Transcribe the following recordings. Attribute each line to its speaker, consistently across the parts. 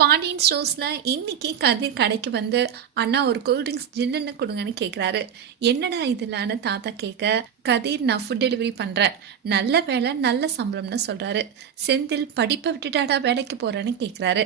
Speaker 1: பாண்டியன் ஸ்டோர்ஸில் இன்றைக்கி கதிர் கடைக்கு வந்து அண்ணா ஒரு கூல்ட்ரிங்க்ஸ் ஜில்லுன்னு கொடுங்கன்னு கேட்குறாரு என்னடா இதெல்லான்னு தாத்தா கேட்க கதிர் நான் ஃபுட் டெலிவரி பண்ணுறேன் நல்ல வேலை நல்ல சம்பளம்னு சொல்கிறாரு செந்தில் படிப்பை விட்டுட்டாடா வேலைக்கு போகிறேன்னு கேட்குறாரு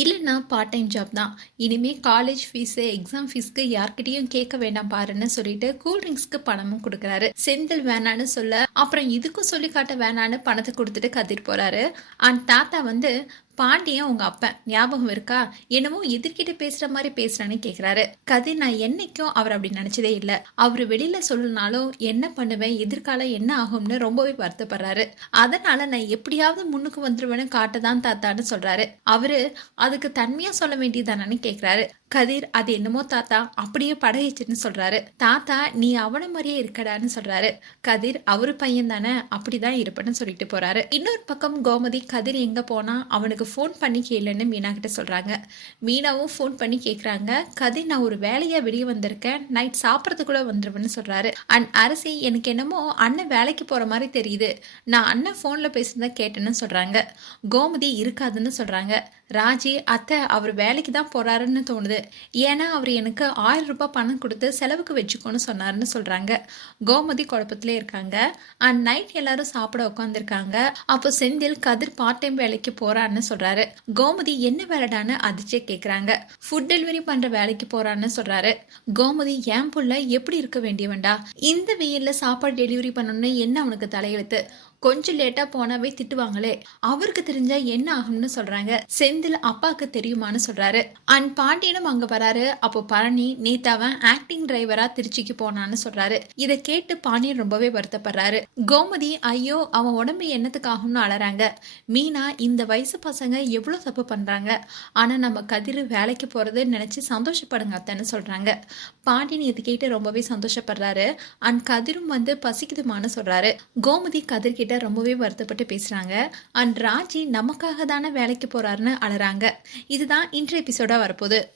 Speaker 1: இல்லைன்னா பார்ட் டைம் ஜாப் தான். இனிமேல் காலேஜ் ஃபீஸு எக்ஸாம் ஃபீஸ்க்கு யார்கிட்டையும் கேட்க வேண்டாம் பாருன்னு சொல்லிட்டு கூல்ட்ரிங்க்ஸ்க்கு பணமும் கொடுக்குறாரு. செந்தில் வேணான்னு சொல்ல. அப்புறம் இதுக்கும் சொல்லி காட்ட வேணான்னு பணத்தை கொடுத்துட்டு கதிர் போகிறாரு அண்ட் தாத்தா வந்து பாண்டியன் உங்க அப்பன். ஞாபகம் இருக்கா? என்னமோ எதிர்கிட்ட பேசுற மாதிரி பேசுறான்னு கேக்குறாரு. கதிர் நான் என்னைக்கும் அவர் அப்படி நினைச்சதே இல்லை. அவர் வெளியில சொல்லனாலும் என்ன பண்ணுவேன் எதிர்காலம் என்ன ஆகும்னு ரொம்பவே வருத்தப்படுறாரு. அதனால நான் எப்படியாவது முன்னுக்கு வந்துருவேன்னு காட்டதான் தாத்தான்னு சொல்றாரு. அவரு அதுக்கு தன்மையா சொல்ல வேண்டியதானு கேக்குறாரு. கதிர் அது என்னமோ தாத்தா அப்படியே படகிச்சுன்னு சொல்றாரு. தாத்தா நீ அவன மாதிரியே இருக்கடான்னு சொல்றாரு. கதிர் அவரு பையன் தானே அப்படிதான் இருப்பேன்னு சொல்லிட்டு போறாரு. இன்னொரு பக்கம் கோமதி கதிர் எங்க போனா அவனுக்கு ஃபோன் பண்ணி கேளுன்னு மீனா கிட்ட சொல்றாங்க. மீனாவும் ஃபோன் பண்ணி கேக்குறாங்க. கதிர் நான் ஒரு வேலையா வெளியே வந்திருக்கேன். நைட் சாப்பிட்றதுக்குள்ள வந்துருவேன்னு சொல்றாரு. அண்ட் அரசி எனக்கு என்னமோ அண்ணன் வேலைக்கு போற மாதிரி தெரியுது. நான் அண்ணன் ஃபோனில் பேசுனதை கேட்டேன்னு சொல்றாங்க. கோமதி இருக்காதுன்னு சொல்றாங்க. ராஜி அத்தை அவர் வேலைக்கு தான் போறாருன்னு தோணுது. ஏன்னா அவர் எனக்கு ஆயிரம் ரூபாய் பணம் கொடுத்து செலவுக்கு வச்சுக்கோன்னு சொன்னாருன்னு சொல்றாங்க. கோமதி குழப்பத்திலே இருக்காங்க. அண்ட் நைட் எல்லாரும் சாப்பிட உட்காந்துருக்காங்க அப்போ செந்தில் கதிர் பார்ட் டைம் வேலைக்கு போறான்னு சொல்றாரு. கோமதி என்ன வேலைடான்னு அதிர்ச்சியை கேக்குறாங்க. ஃபுட் டெலிவரி பண்ற வேலைக்கு போறான்னு சொல்றாரு. கோமதி ஏன் புள்ள எப்படி இருக்க வேண்டியவன்டா? இந்த வெயில்ல சாப்பாடு டெலிவரி பண்ணணும்னு என்ன அவனுக்கு தலையெழுத்து? கொஞ்சம் லேட்டா போனாவே திட்டுவாங்களே. அவருக்கு தெரிஞ்சா என்ன ஆகும்னு சொல்றாங்க. செந்தில் அப்பாக்கு தெரியுமான்னு சொல்றாரு. அண்ட் பாண்டியனும் அங்க வராரு. அப்போ பழனி நேத்து அவன் ஆக்டிங் டிரைவரா திருச்சிக்கு போனான்னு சொல்றாரு. இதை கேட்டு பாண்டியன் ரொம்பவே வருத்தப்படுறாரு. கோமதி ஐயோ அவன் உடம்பு என்னத்துக்கு ஆகும்னு அலறாங்க. மீனா இந்த வயசு பசங்க எவ்வளவு தப்பு பண்றாங்க. ஆனா நம்ம கதிர் வேலைக்கு போறது நினைச்சு சந்தோஷப்படுங்க அத்தைன்னு சொல்றாங்க. பாண்டியன் இது கேட்டு ரொம்பவே சந்தோஷப்படுறாரு. அண்ட் கதிரும் வந்து பசிக்குதுமான்னு சொல்றாரு. கோமதி கதிர் கிட்ட ரொம்பவே வருத்தப்பட்டு பேசுறாங்க. அண்ட் ராஜி நமக்காக தானே வேலைக்கு போறாருன்னு அலறாங்க. இதுதான் இன்றைய எபிசோடா வரப்போகுது.